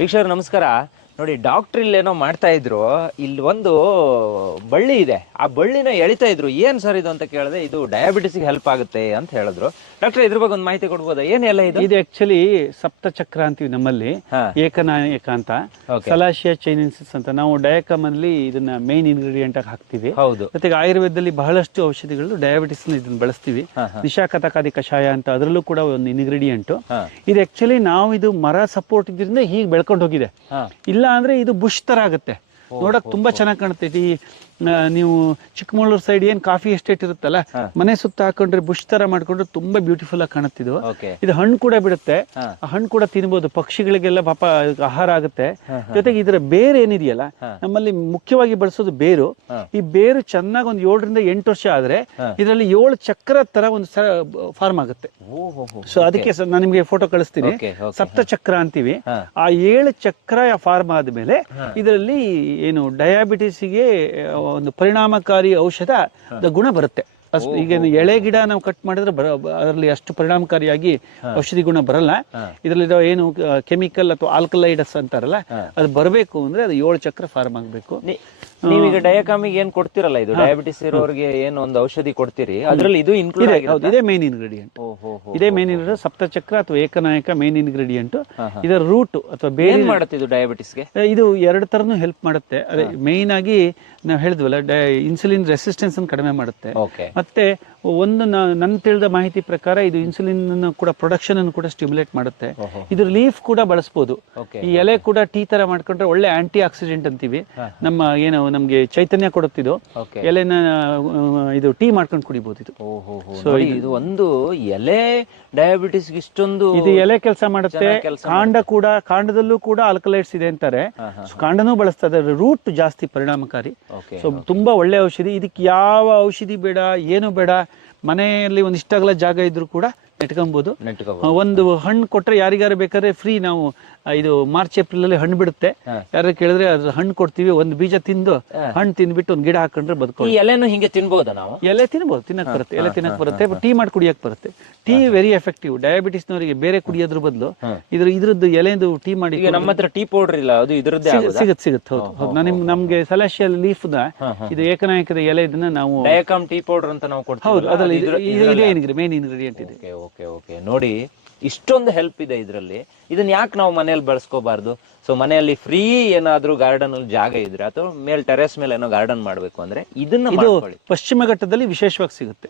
ವೀಕ್ಷಕರು ನಮಸ್ಕಾರ. ನೋಡಿ, ಡಾಕ್ಟರ್ ಇಲ್ಲೇನೋ ಮಾಡ್ತಾ ಇದ್ರು. ಇಲ್ಲಿ ಒಂದು ಬಳ್ಳಿ ಇದೆ, ಆ ಬಳ್ಳಿನ ಎಳಿತಾ ಇದ್ರು. ಏನ್ ಸರ್ ಇದು ಅಂತ ಕೇಳಿದ್ರೆ, ಇದು ಡಯಾಬಿಟಿಸ್ಗೆ ಹೆಲ್ಪ್ ಆಗುತ್ತೆ ಅಂತ ಹೇಳಿದ್ರು. ಡಾಕ್ಟರ್, ಇದ್ರ ಬಗ್ಗೆ ಒಂದು ಮಾಹಿತಿ ಕೊಡ್ಬೋದಾ? ಏನೆಲ್ಲ ಇದು? ಇದು ಆಕ್ಚುಲಿ ಸಪ್ತಚಕ್ರ ಅಂತೀವಿ ನಮ್ಮಲ್ಲಿ, ಏಕನಾಯಕ ಅಂತ, ಸಲಾಶಿಯಾ ಚೈನೆನ್ಸಿಸ್ ಅಂತ. ನಾವು ಡಯಾಕಮ್ ಅಲ್ಲಿ ಇದನ್ನ ಮೇನ್ ಇಂಗ್ರೀಡಿಯೆಂಟ್ ಆಗಿ ಹಾಕ್ತಿವಿ. ಹೌದು. ಜೊತೆಗೆ ಆಯುರ್ವೇದದಲ್ಲಿ ಬಹಳಷ್ಟು ಔಷಧಿಗಳು ಡಯಾಬಿಟಿಸ್ ಇದನ್ನ ಬಳಸ್ತೀವಿ. ನಿಶಾಕತಕಾದಿ ಕಷಾಯ ಅಂತ, ಅದರಲ್ಲೂ ಕೂಡ ಒಂದು ಇಂಗ್ರೀಡಿಯೆಂಟ್. ಇದು ಆಕ್ಚುಲಿ ನಾವು ಇದು ಮರ ಸಪೋರ್ಟ್ ಇದರಿಂದ ಹೀಗೆ ಬೆಳ್ಕೊಂಡು ಹೋಗಿದೆ. ಇಲ್ಲ ಅಂದ್ರೆ ಇದು ಬುಷ್ ತರ ಆಗುತ್ತೆ, ನೋಡಕ್ ತುಂಬಾ ಚೆನ್ನಾಗಿ ಕಾಣುತ್ತೆ. ಈ ನೀವು ಚಿಕ್ಕಮಗಳೂರು ಸೈಡ್ ಏನ್ ಕಾಫಿ ಎಸ್ಟೇಟ್ ಇರುತ್ತಲ್ಲ, ಮನೆ ಸುತ್ತ ಹಾಕೊಂಡ್ರೆ ಬುಷ್ ತರ ಮಾಡ್ಕೊಂಡ್ರೆ ತುಂಬಾ ಬ್ಯೂಟಿಫುಲ್ ಆಗಿ ಕಾಣುತ್ತಿದ್ದು. ಇದು ಹಣ್ಣು ಕೂಡ ಬಿಡುತ್ತೆ, ಆ ಹಣ್ಣು ಕೂಡ ತಿನ್ಬಹುದು, ಪಕ್ಷಿಗಳಿಗೆಲ್ಲ ಪಾಪ ಆಹಾರ ಆಗುತ್ತೆ. ಜೊತೆಗೆ ಇದರ ಬೇರು ಏನಿದೆಯಲ್ಲ, ನಮ್ಮಲ್ಲಿ ಮುಖ್ಯವಾಗಿ ಬಳಸೋದು ಬೇರು. ಈ ಬೇರು ಚೆನ್ನಾಗಿ ಒಂದು 7 ರಿಂದ 8 ವರ್ಷ ಆದ್ರೆ ಇದರಲ್ಲಿ 7 ಚಕ್ರ ತರ ಒಂದು ಫಾರ್ಮ್ ಆಗುತ್ತೆ. ಸೊ ಅದಕ್ಕೆ ನಾನು ನಿಮ್ಗೆ ಫೋಟೋ ಕಳಿಸ್ತೀನಿ. ಸಪ್ತಚಕ್ರ ಅಂತೀವಿ. ಆ 7 ಚಕ್ರ ಫಾರ್ಮ್ ಆದ್ಮೇಲೆ ಇದರಲ್ಲಿ ಏನು ಡಯಾಬಿಟಿಸ್ಗೆ ಒಂದು ಪರಿಣಾಮಕಾರಿ ಔಷಧ ಗುಣ ಬರುತ್ತೆ. ಅಷ್ಟು ಈಗ ಎಳೆ ಗಿಡ ನಾವು ಕಟ್ ಮಾಡಿದ್ರೆ ಅದರಲ್ಲಿ ಅಷ್ಟು ಪರಿಣಾಮಕಾರಿಯಾಗಿ ಔಷಧಿ ಗುಣ ಬರಲ್ಲ. ಇದರಲ್ಲಿರೋ ಏನು ಕೆಮಿಕಲ್ ಅಥವಾ ಆಲ್ಕಲೈಡಸ್ ಅಂತಾರಲ್ಲ, ಅದು ಬರಬೇಕು ಅಂದ್ರೆ ಅದು 7 ಚಕ್ರ ಫಾರ್ಮ್ ಆಗ್ಬೇಕು. ನೀವೀಗ ಡಯಾಕಾಮಿಗೆ ಏನ್ ಕೊಡ್ತಿರಲ್ಲ, ಇದು ಡಯಾಬಿಟಿಸ್ ಇರೋರಿಗೆ ಏನು ಒಂದು ಔಷಧಿ ಕೊಡ್ತೀರಿ, ಅದ್ರಲ್ಲಿ ಇದು ಇನ್ಕ್ಲೂಡ್ ಆಗಿದೆ. ಇದೇ ಮೇನ್ ಇಂಗ್ರೀಡಿಯೆಂಟ್. ಇದೇ ಮೇನ್ ಇಂಗ್ರೀಡಿಯೆಂಟ್. ಸಪ್ತಚಕ್ರ ಅಥವಾ ಏಕನಾಯಕ ಮೇನ್ ಇಂಗ್ರೀಡಿಯೆಂಟ್. ಇದರ ರೂಟ್ ಅಥವಾ ಬೇರೆ ಮಾಡುತ್ತೆ ಇದು ಡಯಾಬಿಟಿಸ್ಗೆ. ಇದು 2 ತರನು ಹೆಲ್ಪ್ ಮಾಡುತ್ತೆ. ಅದೇ ಮೇನ್ ಆಗಿ ನಾವು ಹೇಳಿದ್ವಲ್ಲ, ಇನ್ಸುಲಿನ್ ರೆಸಿಸ್ಟೆನ್ಸ್ ಅನ್ನು ಕಡಿಮೆ ಮಾಡುತ್ತೆ. ಮತ್ತೆ ಒಂದು ನನ್ ತಿಳಿದ ಮಾಹಿತಿ ಪ್ರಕಾರ ಇದು ಇನ್ಸುಲಿನ್ ಕೂಡ ಪ್ರೊಡಕ್ಷನ್ ಅನ್ನು ಕೂಡ ಸ್ಟಿಮ್ಯುಲೇಟ್ ಮಾಡುತ್ತೆ. ಇದ್ರ ಲೀಫ್ ಕೂಡ ಬಳಸಬಹುದು. ಈ ಎಲೆ ಕೂಡ ಟೀ ತರ ಮಾಡ್ಕೊಂಡ್ರೆ ಒಳ್ಳೆ ಆಂಟಿ ಆಕ್ಸಿಡೆಂಟ್ ಅಂತೀವಿ. ನಮ್ಮ ಏನು ನಮ್ಗೆ ಚೈತನ್ಯ ಕೊಡುತ್ತಿದ್ದು ಎಲೆನ ಇದು ಟೀ ಮಾಡ್ಕೊಂಡು ಕುಡಿಬಹುದು ಇದು. ಸೊ ಇದು ಒಂದು ಎಲೆ ಡಯಾಬಿಟಿಸ್ ಇಷ್ಟೊಂದು ಇದು ಎಲೆ ಕೆಲಸ ಮಾಡುತ್ತೆ. ಕಾಂಡದಲ್ಲೂ ಕೂಡ ಆಲ್ಕಲೈಡ್ಸ್ ಇದೆ ಅಂತಾರೆ. ಕಾಂಡನೂ ಬಳಸ್ತಾ, ರೂಟ್ ಜಾಸ್ತಿ ಪರಿಣಾಮಕಾರಿ. ಸೊ ತುಂಬಾ ಒಳ್ಳೆ ಔಷಧಿ. ಇದಕ್ಕೆ ಯಾವ ಔಷಧಿ ಬೇಡ, ಏನು ಬೇಡ. ಮನೆಯಲ್ಲಿ ಒಂದು ಇಷ್ಟಾಗಲ ಜಾಗ ಇದ್ರೂ ಕೂಡ ನೆಟ್ಕೊಬಹುದು. ಒಂದು ಹಣ್ಣು ಕೊಟ್ರೆ ಯಾರಿಗಾರು ಬೇಕಾದ್ರೆ ಫ್ರೀ. ನಾವು ಇದು ಮಾರ್ಚ್ ಏಪ್ರಿಲ್ ಅಲ್ಲಿ ಹಣ್ಣು ಬಿಡುತ್ತೆ. ಯಾರು ಕೇಳಿದ್ರೆ ಅದ್ರ ಹಣ್ಣು ಕೊಡ್ತೀವಿ. ಒಂದು ಬೀಜ ತಿಂದು ಹಣ್ಣು ತಿಂದ್ಬಿಟ್ಟು ಒಂದು ಗಿಡ ಹಾಕೊಂಡ್ರೆ ಬದುಕೊಂಡು. ಎಲೆನು ಹಿಂಗೆ ತಿನ್ಬಹುದಾ ನಾವು? ಎಲೆ ತಿನ್ಬಹುದು, ತಿನ್ನಕ್ ಬರುತ್ತೆ. ಎಲೆ ತಿನ್ನಕ್ ಬರುತ್ತೆ. ಟೀ ಮಾಡಿ ಕುಡಿಯಕ್ ಬರುತ್ತೆ. Tea very effective. ಡಯಾಬಿಟಿಸ್ ನವರಿಗೆ ಬೇರೆ ಕುಡಿಯೋದ್ರ ಬದಲು ಇದ್ರದ್ದು ಎಲೆದು ಟೀ ಮಾಡಿ. ನಮ್ಮ ಹತ್ರ ಟೀ ಪೌಡರ್ ಇಲ್ಲ, ಅದು ಇದ್ರದ್ದೇ ಸಿಗುತ್ತೆ. ಹೌದು. ನಮ್ಗೆ ಸಲಾಶಿಯಾ ಲೀಫ್ ಇದು ಏಕನಾಯಕದ ಎಲೆ, ಇದನ್ನ ನಾವು ಡಯಾಕಾಮ್ ಟೀ ಪೌಡರ್ ಅಂತ ನಾವು ಕೊಡ್ತೀವಿ. ಹೌದು, ಅದ್ರಲ್ಲಿ ಮೇನ್ ಇಂಗ್ರೀಡಿಯೆಂಟ್ ಇದೆ. ಓಕೆ. ನೋಡಿ, ಇಷ್ಟೊಂದು ಹೆಲ್ಪ್ ಇದೆ ಇದರಲ್ಲಿ. ಇದನ್ನ ಯಾಕೆ ನಾವು ಮನೆಯಲ್ಲಿ ಬಳಸ್ಕೋಬಾರ್ದು? ಸೊ ಮನೆಯಲ್ಲಿ ಫ್ರೀ ಏನಾದ್ರೂ ಗಾರ್ಡನ್ ಅಲ್ಲಿ ಜಾಗ ಇದ್ರೆ, ಅಥವಾ ಟೆರೆಸ್ ಮೇಲೆ ಏನೋ ಗಾರ್ಡನ್ ಮಾಡ್ಬೇಕು ಅಂದ್ರೆ ಇದನ್ನ ಪಶ್ಚಿಮ ಘಟ್ಟದಲ್ಲಿ ವಿಶೇಷವಾಗಿ ಸಿಗುತ್ತೆ.